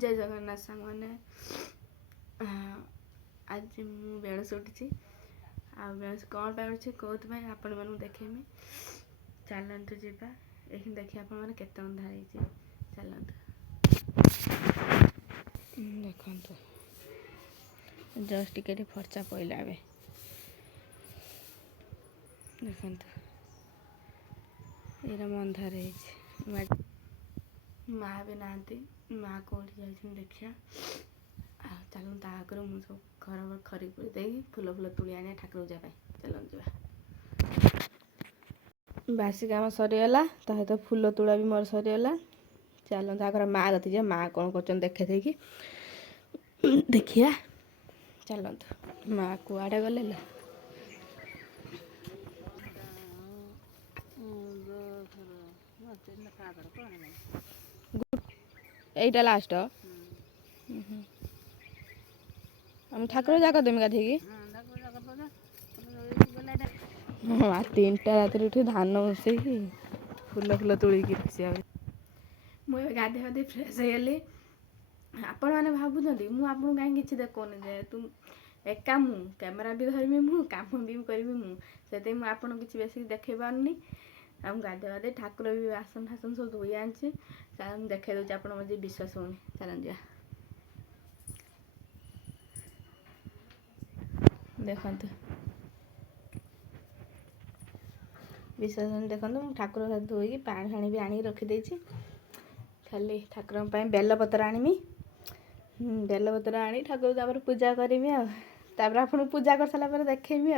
जय जगन्नाथ सांग मैंने आज मु बेणुस उठी बेणुस कौन पे उठी कौथ आपण मन देखेमी चलतु जीवा ये देखिए आपण मैंने केते अंधार है चलतु देखु जस्ट टिके फर्चा पड़ा ए देखु ये अंधार है माँ भी नहांती माँ कौटी जाइए देखिया चलो आगर मुझे सब घर खरी दे फूल फूल तुली आने ठाकुर पूजा चलो जा बासी काम सरीगला तो फूल तुला भी मोर सरीगला चलो आगर माँ गति जा माँ कौन कर देखे देखी देखिया चलत माँ कुआड़े गले এইটা লাস্ট আমি ঠাকুর জায়গা দেমি গাধেকি हाँ 3टा रात उठी धान बसैकी फूल फूल तोड़िकी मुझे गाधे गाधे फ्रेश होगली आपण मैंने भावुँच मुझे कहीं किसी देखनी जे तुम एका मु कैमेरा भी धरमी मु काम भी करी मुझे आपन किसी बेस देखे पारनी आ गाधे गाधे ठाकुर भी बासन फासन सब धोई आनी देखे दूसरी आप मुझे विश्वास होनी चलन जा देखते विश्वास होनी देखते मुझे ठाकुर धोई पानी फाणी भी आनी रखीदे खाली ठाकुर बेलपत्र आनमी बेलपत्र आनी ठाकुर पूजा करमी आपन पूजा कर सारा देखेमी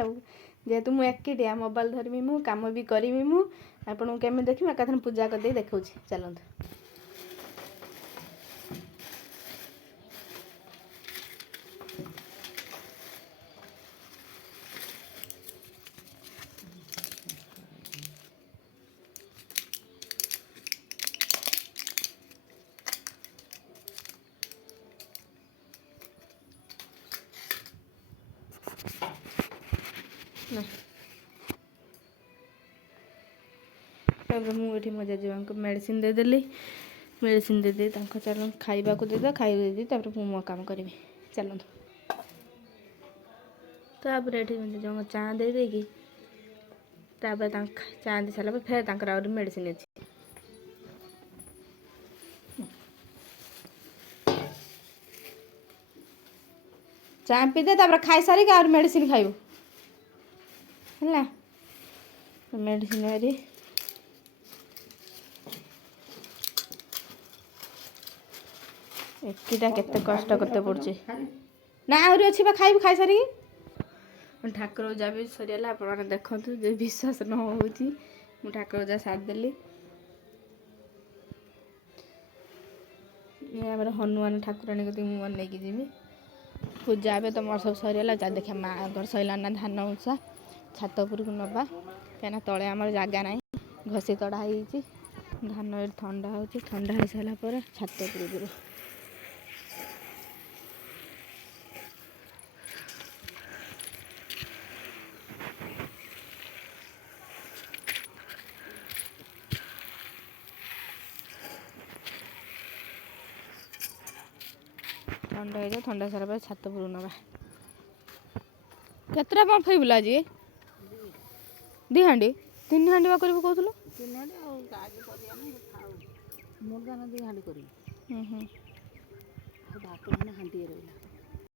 जेहेतु मुझे एकिटिया मोबाइल धरमी मु काम भी करमी मु आपन केमी देखी एका पूजा करदे देखा चलते मुझे मो जेजेमा को मेडिसिन देदेली मेडिसिन दे चल खाइबा को देदा खाई दे मो काम करी चलत तापर ये जेजेमा चा दे देगी चा दे सारा फिर आ मेडिसिन अच्छी चा पीदे खाई सारिक आ मेडिसिन खाइबू है मेडिसिन मेरी एकिटा केते कष्ट करते पड़े ना आहरी अच्छी खाइबू खाई सारी ठाकुर पूजा भी सरीगला आप देखु जो विश्वास न हो ठाकुर पूजा सारिदेली ये हनुमान ठाकुराणी को मुझे नहीं जीवी पूजा ए तो मोर सब सरीगला देखिए माँ घर सरला ना धान उषा छात उपरक नवा कहीं तले आम जगह ना घसी तड़ा धान ये ठंडा हो ठंडा हो सारापर छात उपर ठंडा हो ठंडा सारा छात उपर नवा केतटा कौन फैबुला आज दी हाँ 3 हाँ बा कर कहूँ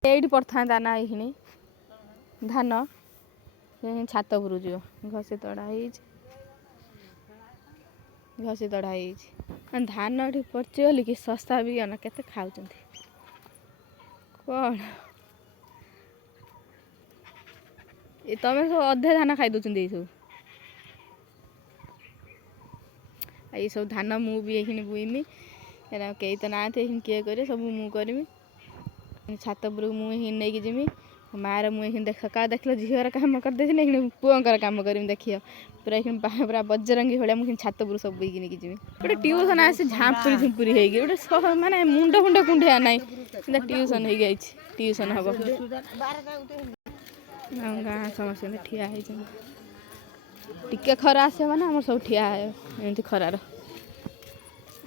ये पड़ता ना ये धान छात उपर जी घसी तड़ा धान ये पड़े बोल कि सस्ता भी ना के खाऊ कौन तुम सब अधे धान खाई दौरान सब ये सब धान मु भी ये बुईमी कई तो ना किए करे सब मु करमी छात उपर मुझे नहीं जीमी मार मुझे देख क्या देख झीवर कम करदे पुअर कम करमी देखिए पूरा पूरा बजरंगी भाया मुझे छात उपर सब बोईकी नहीं जीवी गोटे ट्यूशन आसी झाँपुरी झुंपुरी गोटे माने मुंड फुंड कुंडिया ना ट्यूशन हो ट्यूशन हम गाँ समस्त ठिया टिके खरा आस माने सब ठिया एमती खरार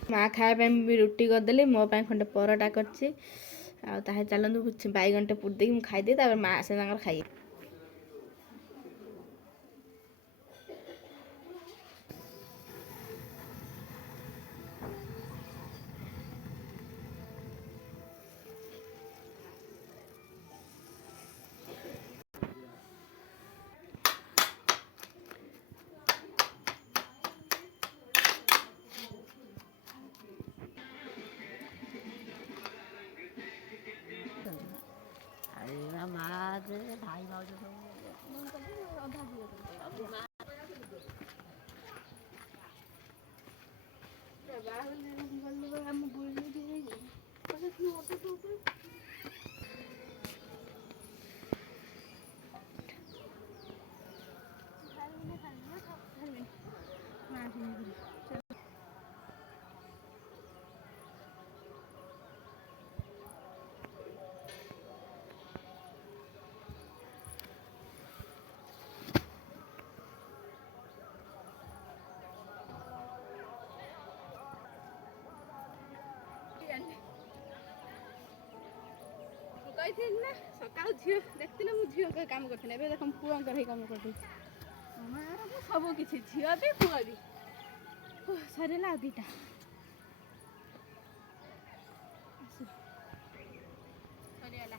ମାଆ ଖାଇବା ପାଇଁ ବି ରୁଟି କରିଦେଲି, ମୋ ପାଇଁ ଖଣ୍ଡେ ପରଟା କରିଛି। ଆଉ ତାହେଲେ ଚାଲନ୍ତୁ ବାଇଗଣଟେ ପୁଡ଼ି ଦେଇକି ମୁଁ ଖାଇଦିଏ, ତାପରେ ମାଆ ଆସେ ତାଙ୍କର ଖାଇବେ। ଭାଇ ଭାଉଜ କହିଥିଲି ନା ସକାଳୁ ଝିଅ ଦେଖିଥିଲେ ମୁଁ ଝିଅ କାମ କରିଥିଲି। ଏବେ ଦେଖ ପୁଅଙ୍କର ହେଇ କାମ କରିଦେଉଛି। ମୁଁ ସବୁ କିଛି ଝିଅ ବି ପୁଅ ବି ସରିଲା ଆଉ ଦୁଇଟା ସରିଗଲା।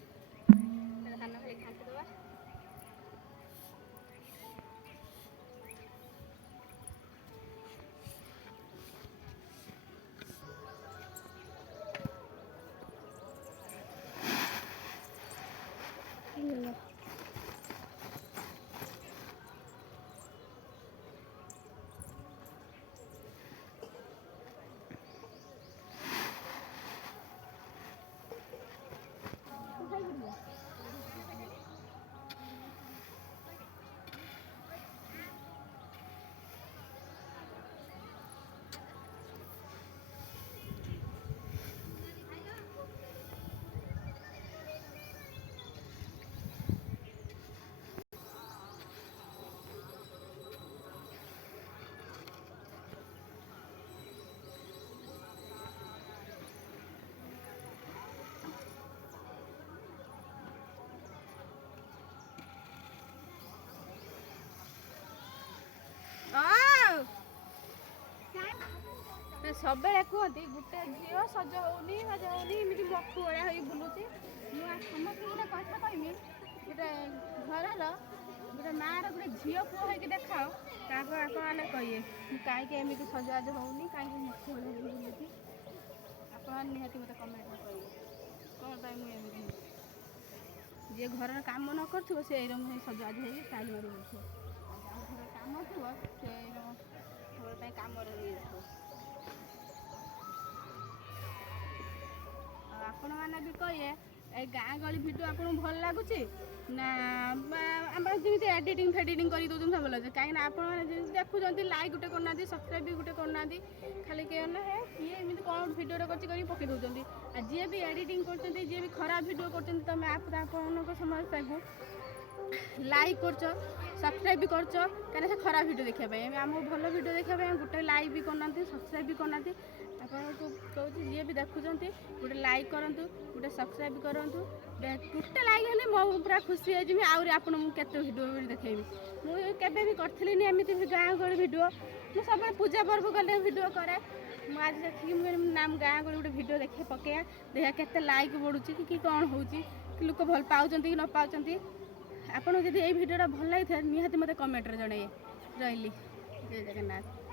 ଧାନ ଖାଲି ଘାଣ୍ଟିଦେବା। ସବୁବେଳେ କୁହନ୍ତି ଗୋଟେ ଝିଅ ସଜ ହଉନି ଏମିତି ମଖୁ ଭଳିଆ ହେଇ ବୁଲୁଛି। ମୁଁ ସମସ୍ତଙ୍କୁ ଗୋଟେ କଥା କହିବି, ଗୋଟେ ଘରର ଗୋଟେ ମାଆର ଗୋଟେ ଝିଅ ପୁଅ ହେଇକି ଦେଖାଅ, ତାପରେ ଆପଣମାନେ କହିବେ ମୁଁ କାହିଁକି ଏମିତି ସଜବାଜ ହଉନି, କାହିଁକି ମଖୁ ଭଳିଆ ହେଇ ବୁଲୁଛି। ଆପଣମାନେ ନିହାତି ମୋତେ କମେଣ୍ଟରେ କହିବେ କ'ଣ ପାଇଁ ମୁଁ ଏମିତି ହେଉଛି। ଯିଏ ଘରର କାମ ନ କରୁଥିବ ସେ ଏଇରକମ ସଜବାଜ ହେଇକି ଷ୍ଟାଇଲ ମାରି ବୁଲୁଥିବ। ଆଉ ଯାହା ଘର କାମ ଥିବ ସେ ଘର ପାଇଁ କାମରେ ହେଇଯାଇଥିବ। ଆଉ ଆପଣମାନେ ବି କହିବେ ଏ ଗାଁ ଗହଳି ଭିଡ଼ିଓ ଆପଣଙ୍କୁ ଭଲ ଲାଗୁଛି ନା ଆମର ଯେମିତି ଏଡ଼ିଟିଂ ଫେଡ଼ିଟିଂ କରି ଦେଉଛନ୍ତି ଭଲ ଲାଗୁଛି। କାହିଁକିନା ଆପଣମାନେ ଯେମିତି ଦେଖୁଛନ୍ତି ଲାଇକ୍ ଗୋଟେ କରୁନାହାନ୍ତି, ସବସ୍କ୍ରାଇବ୍ ବି ଗୋଟେ କରୁନାହାନ୍ତି। ଖାଲି କିଏ ନା କିଏ ଏମିତି କ'ଣ ଭିଡ଼ିଓରେ କରିଛି କରିକି ପକାଇ ଦେଉଛନ୍ତି। ଆଉ ଯିଏ ବି ଏଡ଼ିଟିଂ କରୁଛନ୍ତି, ଯିଏ ବି ଖରାପ ଭିଡ଼ିଓ କରୁଛନ୍ତି, ତୁମେ ଆପଣଙ୍କ ସମସ୍ତଙ୍କୁ ଲାଇକ୍ କରୁଛ, ସବସ୍କ୍ରାଇବ୍ ବି କରୁଛ, କାହିଁକିନା ସେ ଖରାପ ଭିଡ଼ିଓ ଦେଖିବା ପାଇଁ। ଆମକୁ ଭଲ ଭିଡ଼ିଓ ଦେଖିବା ପାଇଁ ଗୋଟେ ଲାଇକ୍ ବି କରୁନାହାନ୍ତି, ସବସ୍କ୍ରାଇବ୍ ବି କରୁନାହାନ୍ତି। ଆପଣଙ୍କୁ କହୁଛି ଯିଏ ବି ଦେଖୁଛନ୍ତି ଗୋଟେ ଲାଇକ୍ କରନ୍ତୁ, ଗୋଟେ ସବସ୍କ୍ରାଇବ୍ କରନ୍ତୁ। ଗୋଟେ ଲାଇକ୍ ହେଲେ ମୁଁ ପୁରା ଖୁସି ହେଇଯିବି। ଆହୁରି ଆପଣଙ୍କୁ କେତେ ଭିଡ଼ିଓ ବି ଦେଖେଇବି। ମୁଁ କେବେ ବି କରିଥିଲିନି ଏମିତି ଗାଁ ଗହଳି ଭିଡ଼ିଓ। ମୁଁ ସବୁବେଳେ ପୂଜା ପର୍ବ ଗଲେ ଭିଡ଼ିଓ କରେ। ମୁଁ ଆଜି ଦେଖିକି ମୁଁ ନା ମୁଁ ଗାଁ ଗହଳି ଗୋଟେ ଭିଡ଼ିଓ ଦେଖି ପକେଇବା, ଦେଖିବା କେତେ ଲାଇକ୍ ବଢ଼ୁଛି କି କ'ଣ ହେଉଛି, କି ଲୋକ ଭଲ ପାଉଛନ୍ତି କି ନ ପାଉଛନ୍ତି। ଆପଣଙ୍କୁ ଯଦି ଏଇ ଭିଡ଼ିଓଟା ଭଲ ଲାଗିଥାଏ ନିହାତି ମୋତେ କମେଣ୍ଟରେ ଜଣାଇବେ। ରହିଲି, ଜୟ ଜଗନ୍ନାଥ।